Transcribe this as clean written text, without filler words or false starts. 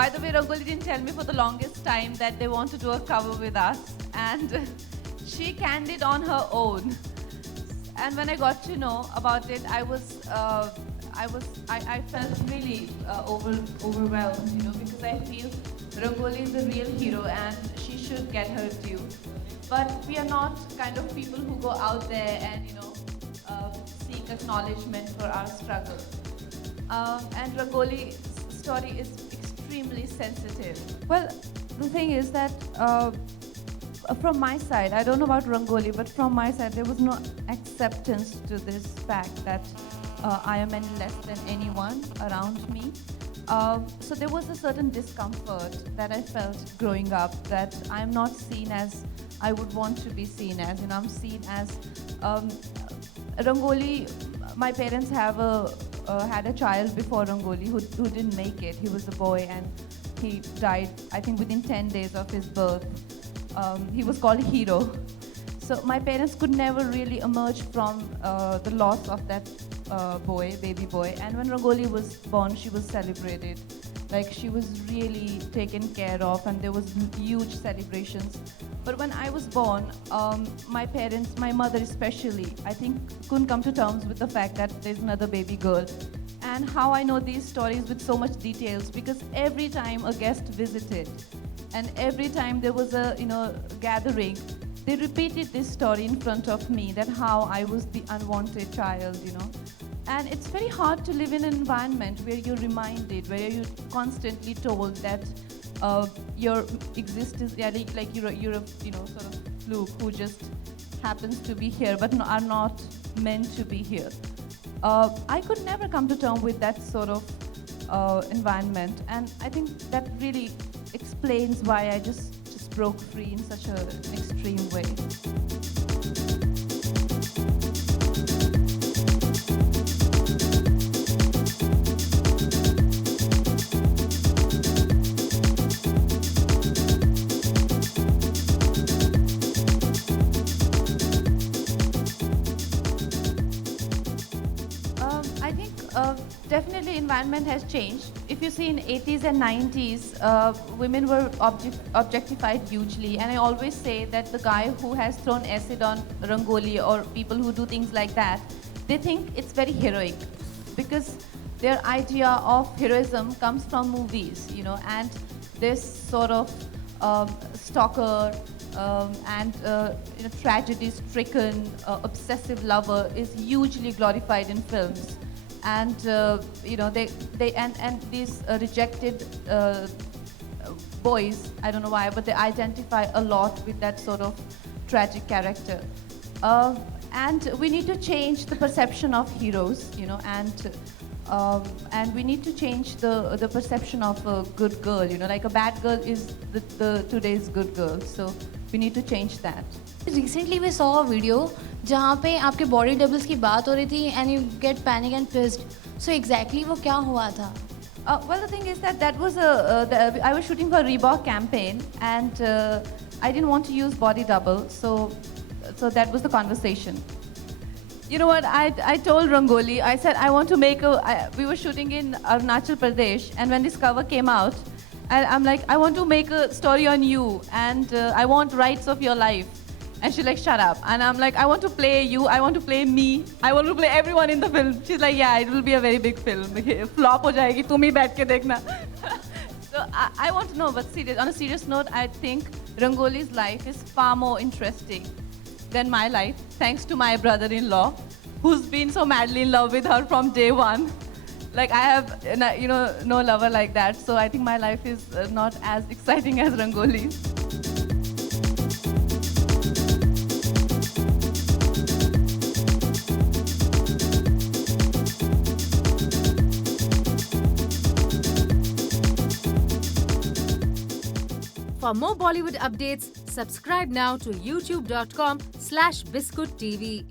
By the way, Rangoli didn't tell me for the longest time that they want to do a cover with us, and she canned it on her own. And when I got to know about it, I felt really overwhelmed, because I feel Rangoli is the real hero and she should get her due. But we are not kind of people who go out there and, seek acknowledgement for our struggle. And Rangoli's story is extremely sensitive. Well, the thing is that from my side, I don't know about Rangoli, but from my side, there was no acceptance to this fact that I am any less than anyone around me. So there was a certain discomfort that I felt growing up, that I'm not seen as I would want to be seen as. I'm seen as Rangoli. My parents had a child before Rangoli who didn't make it. He was a boy and he died, I think, within 10 days of his birth. He was called Hero. So my parents could never really emerge from the loss of that baby boy. And when Rangoli was born, she was celebrated. Like, she was really taken care of and there was huge celebrations. But when I was born, my parents, my mother especially, I think couldn't come to terms with the fact that there's another baby girl. And how I know these stories with so much details, because every time a guest visited and every time there was a gathering, they repeated this story in front of me, that how I was the unwanted child. And it's very hard to live in an environment where you're reminded, where you're constantly told that your existence, like you're a sort of fluke who just happens to be here, but are not meant to be here. I could never come to terms with that sort of environment, and I think that really explains why I just broke free in such an extreme way. I think definitely environment has changed. If you see in 80s and 90s, women were objectified hugely, and I always say that the guy who has thrown acid on Rangoli or people who do things like that, they think it's very heroic, because their idea of heroism comes from movies, and this sort of stalker and tragedy-stricken obsessive lover is hugely glorified in films. And these rejected boys, I don't know why, but they identify a lot with that sort of tragic character. And we need to change the perception of heroes, and we need to change the perception of a good girl. Like a bad girl is the today's good girl. So we need to change that. Recently we saw a video जहाँ पे आपके body doubles की बात हो रही थी and you get panic and pissed. So exactly वो क्या हुआ था? Well, the thing is that was I was shooting for a Reebok campaign, and I didn't want to use body double, so that was the conversation. You know what? I told Rangoli, I said I want to make we were shooting in Arunachal Pradesh, and when this cover came out, I'm like, I want to make a story on you, and I want rights of your life. And she's like, shut up. And I'm like, I want to play you, I want to play me, I want to play everyone in the film. She's like, yeah, it will be a very big film. Flop ho jayegi, tum hi baith ke dekhna. So I want to know, but on a serious note, I think Rangoli's life is far more interesting than my life, thanks to my brother-in-law, who's been so madly in love with her from day one. Like, I have, no lover like that. So I think my life is not as exciting as Rangoli's. For more Bollywood updates, subscribe now to youtube.com/biscuittv.